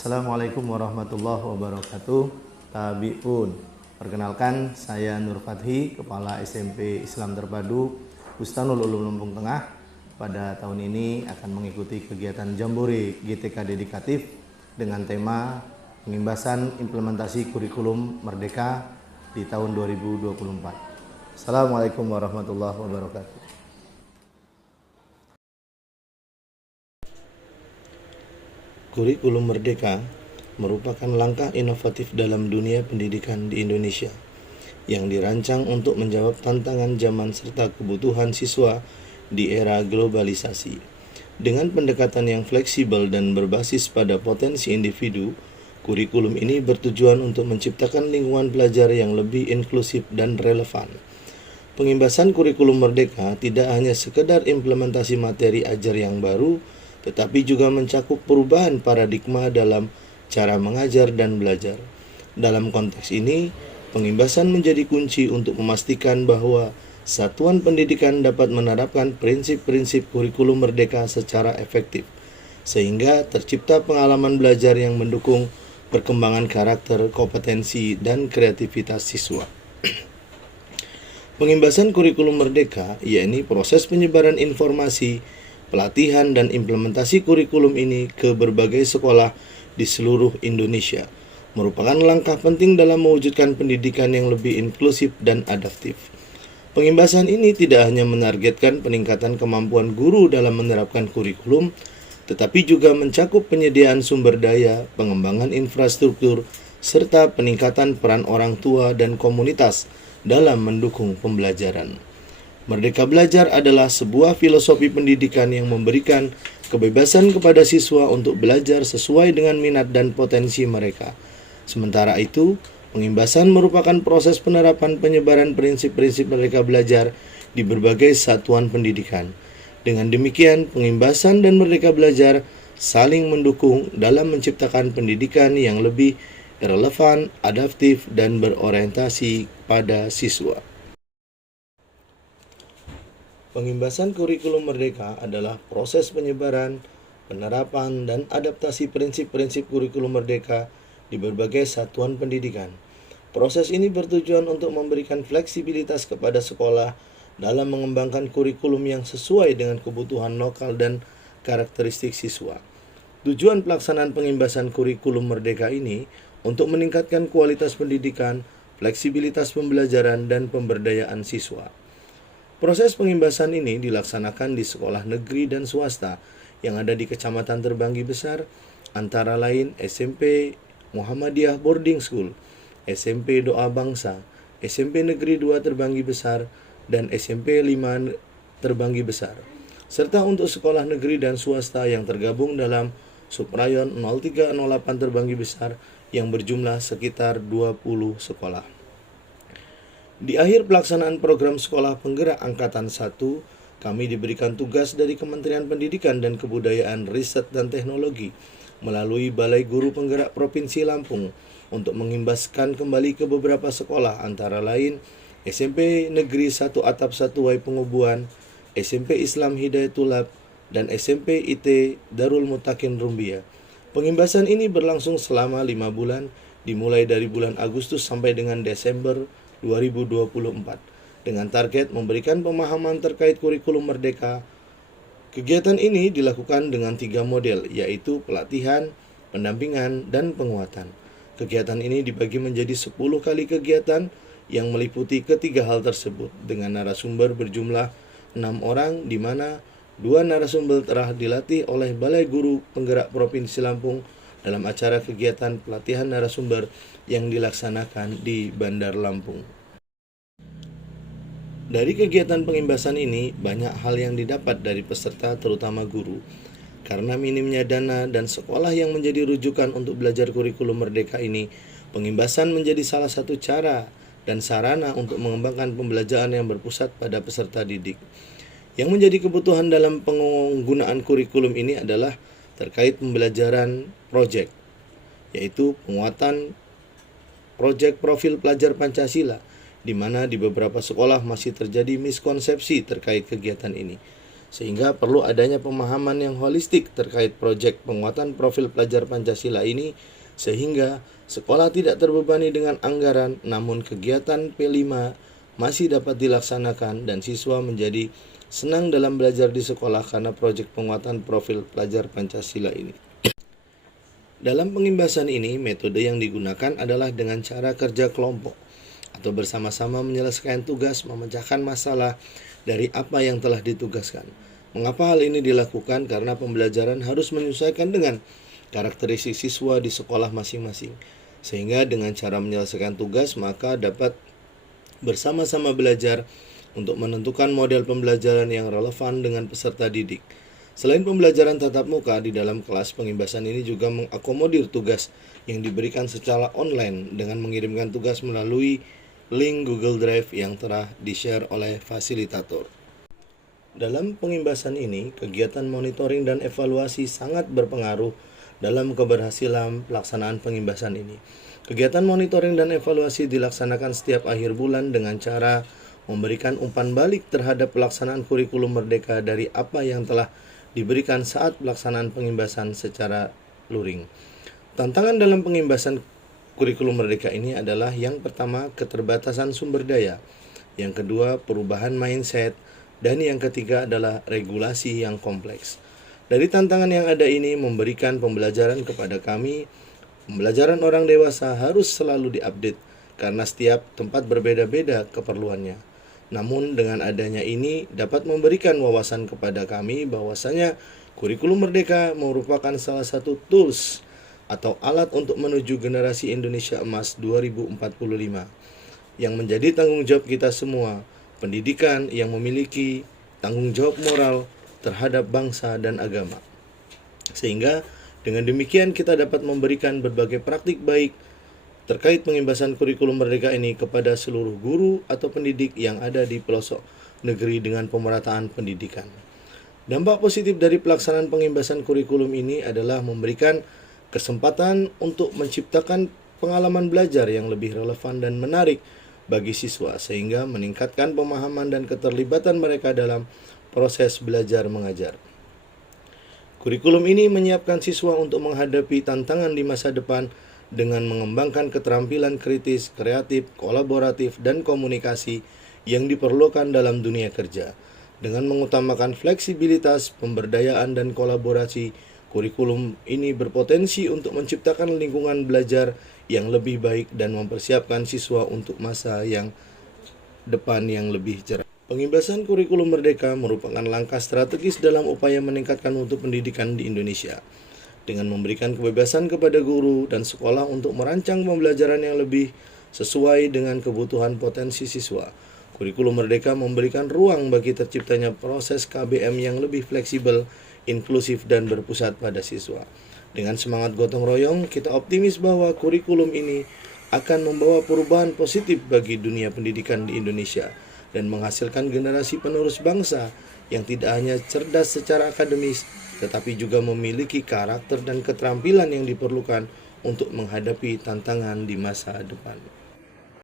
Assalamualaikum warahmatullahi wabarakatuh. Tabi'un. Perkenalkan, saya Nur Fathi, Kepala SMP Islam Terpadu Bustanul Ulum Lampung Tengah. Pada tahun ini akan mengikuti kegiatan Jambore GTK Dedikatif dengan tema pengimbasan implementasi kurikulum Merdeka di tahun 2024. Assalamualaikum warahmatullahi wabarakatuh. Kurikulum Merdeka merupakan langkah inovatif dalam dunia pendidikan di Indonesia yang dirancang untuk menjawab tantangan zaman serta kebutuhan siswa di era globalisasi. Dengan pendekatan yang fleksibel dan berbasis pada potensi individu, kurikulum ini bertujuan untuk menciptakan lingkungan belajar yang lebih inklusif dan relevan. Pengimbasan kurikulum Merdeka tidak hanya sekedar implementasi materi ajar yang baru, tetapi juga mencakup perubahan paradigma dalam cara mengajar dan belajar. Dalam konteks ini, pengimbasan menjadi kunci untuk memastikan bahwa satuan pendidikan dapat menerapkan prinsip-prinsip kurikulum Merdeka secara efektif, sehingga tercipta pengalaman belajar yang mendukung perkembangan karakter, kompetensi, dan kreativitas siswa. Pengimbasan kurikulum Merdeka, yakni proses penyebaran informasi, pelatihan dan implementasi kurikulum ini ke berbagai sekolah di seluruh Indonesia, merupakan langkah penting dalam mewujudkan pendidikan yang lebih inklusif dan adaptif. Pengimbasan ini tidak hanya menargetkan peningkatan kemampuan guru dalam menerapkan kurikulum, tetapi juga mencakup penyediaan sumber daya, pengembangan infrastruktur, serta peningkatan peran orang tua dan komunitas dalam mendukung pembelajaran. Merdeka Belajar adalah sebuah filosofi pendidikan yang memberikan kebebasan kepada siswa untuk belajar sesuai dengan minat dan potensi mereka. Sementara itu, pengimbasan merupakan proses penerapan penyebaran prinsip-prinsip Merdeka Belajar di berbagai satuan pendidikan. Dengan demikian, pengimbasan dan Merdeka Belajar saling mendukung dalam menciptakan pendidikan yang lebih relevan, adaptif, dan berorientasi pada siswa. Pengimbasan kurikulum Merdeka adalah proses penyebaran, penerapan, dan adaptasi prinsip-prinsip kurikulum Merdeka di berbagai satuan pendidikan. Proses ini bertujuan untuk memberikan fleksibilitas kepada sekolah dalam mengembangkan kurikulum yang sesuai dengan kebutuhan lokal dan karakteristik siswa. Tujuan pelaksanaan pengimbasan kurikulum Merdeka ini untuk meningkatkan kualitas pendidikan, fleksibilitas pembelajaran, dan pemberdayaan siswa. Proses pengimbasan ini dilaksanakan di sekolah negeri dan swasta yang ada di Kecamatan Terbanggi Besar, antara lain SMP Muhammadiyah Boarding School, SMP Doa Bangsa, SMP Negeri 2 Terbanggi Besar, dan SMP 5 Terbanggi Besar, serta untuk sekolah negeri dan swasta yang tergabung dalam Subrayon 0308 Terbanggi Besar yang berjumlah sekitar 20 sekolah. Di akhir pelaksanaan program Sekolah Penggerak Angkatan 1, kami diberikan tugas dari Kementerian Pendidikan dan Kebudayaan, Riset dan Teknologi melalui Balai Guru Penggerak Provinsi Lampung untuk mengimbaskan kembali ke beberapa sekolah, antara lain SMP Negeri 1 Atap 1 Wai Pengubuan, SMP Islam Hidayatullah, dan SMP IT Darul Mutakin Rumbia. Pengimbasan ini berlangsung selama 5 bulan, dimulai dari bulan Agustus sampai dengan Desember 2024, dengan target memberikan pemahaman terkait kurikulum Merdeka. Kegiatan ini dilakukan dengan 3 model, yaitu pelatihan, pendampingan, dan penguatan. Kegiatan ini dibagi menjadi 10 kali kegiatan yang meliputi ketiga hal tersebut, dengan narasumber berjumlah 6 orang, di mana 2 narasumber telah dilatih oleh Balai Guru Penggerak Provinsi Lampung dalam acara kegiatan pelatihan narasumber yang dilaksanakan di Bandar Lampung. Dari kegiatan pengimbasan ini, banyak hal yang didapat dari peserta, terutama guru. Karena minimnya dana dan sekolah yang menjadi rujukan untuk belajar kurikulum Merdeka ini, pengimbasan menjadi salah satu cara dan sarana untuk mengembangkan pembelajaran yang berpusat pada peserta didik. Yang menjadi kebutuhan dalam penggunaan kurikulum ini adalah terkait pembelajaran proyek, yaitu penguatan proyek profil pelajar Pancasila, di mana di beberapa sekolah masih terjadi miskonsepsi terkait kegiatan ini. sehingga perlu adanya pemahaman yang holistik terkait proyek penguatan profil pelajar Pancasila ini, sehingga sekolah tidak terbebani dengan anggaran, namun kegiatan P5 masih dapat dilaksanakan dan siswa menjadi senang dalam belajar di sekolah karena proyek penguatan profil pelajar Pancasila ini. Dalam pengimbasan ini, metode yang digunakan adalah dengan cara kerja kelompok atau bersama-sama menyelesaikan tugas, memecahkan masalah dari apa yang telah ditugaskan. Mengapa hal ini dilakukan? Karena pembelajaran harus menyesuaikan dengan karakteristik siswa di sekolah masing-masing. Sehingga dengan cara menyelesaikan tugas, maka dapat bersama-sama belajar untuk menentukan model pembelajaran yang relevan dengan peserta didik. Selain pembelajaran tatap muka, di dalam kelas pengimbasan ini juga mengakomodir tugas yang diberikan secara online dengan mengirimkan tugas melalui link Google Drive yang telah di-share oleh fasilitator. Dalam pengimbasan ini, kegiatan monitoring dan evaluasi sangat berpengaruh dalam keberhasilan pelaksanaan pengimbasan ini. Kegiatan monitoring dan evaluasi dilaksanakan setiap akhir bulan dengan cara memberikan umpan balik terhadap pelaksanaan kurikulum merdeka dari apa yang telah diberikan saat pelaksanaan pengimbasan secara luring. Tantangan dalam pengimbasan kurikulum merdeka ini adalah yang pertama, keterbatasan sumber daya, yang kedua, perubahan mindset, dan yang ketiga adalah regulasi yang kompleks. Dari tantangan yang ada ini memberikan pembelajaran kepada kami, pembelajaran orang dewasa harus selalu diupdate karena setiap tempat berbeda-beda keperluannya. Namun dengan adanya ini dapat memberikan wawasan kepada kami bahwasanya kurikulum merdeka merupakan salah satu tools atau alat untuk menuju generasi Indonesia Emas 2045 yang menjadi tanggung jawab kita semua, pendidikan yang memiliki tanggung jawab moral terhadap bangsa dan agama. Sehingga dengan demikian kita dapat memberikan berbagai praktik baik terkait pengimbasan kurikulum merdeka ini kepada seluruh guru atau pendidik yang ada di pelosok negeri dengan pemerataan pendidikan. Dampak positif dari pelaksanaan pengimbasan kurikulum ini adalah memberikan kesempatan untuk menciptakan pengalaman belajar yang lebih relevan dan menarik bagi siswa, sehingga meningkatkan pemahaman dan keterlibatan mereka dalam proses belajar mengajar. Kurikulum ini menyiapkan siswa untuk menghadapi tantangan di masa depan dengan mengembangkan keterampilan kritis, kreatif, kolaboratif, dan komunikasi yang diperlukan dalam dunia kerja. Dengan mengutamakan fleksibilitas, pemberdayaan, dan kolaborasi, kurikulum ini berpotensi untuk menciptakan lingkungan belajar yang lebih baik dan mempersiapkan siswa untuk masa yang depan yang lebih cerah. Pengimbasan kurikulum merdeka merupakan langkah strategis dalam upaya meningkatkan mutu pendidikan di Indonesia, dengan memberikan kebebasan kepada guru dan sekolah untuk merancang pembelajaran yang lebih sesuai dengan kebutuhan potensi siswa. Kurikulum merdeka memberikan ruang bagi terciptanya proses KBM yang lebih fleksibel, inklusif, dan berpusat pada siswa. Dengan semangat gotong royong, kita optimis bahwa kurikulum ini akan membawa perubahan positif bagi dunia pendidikan di Indonesia dan menghasilkan generasi penerus bangsa yang tidak hanya cerdas secara akademis, tetapi juga memiliki karakter dan keterampilan yang diperlukan untuk menghadapi tantangan di masa depan.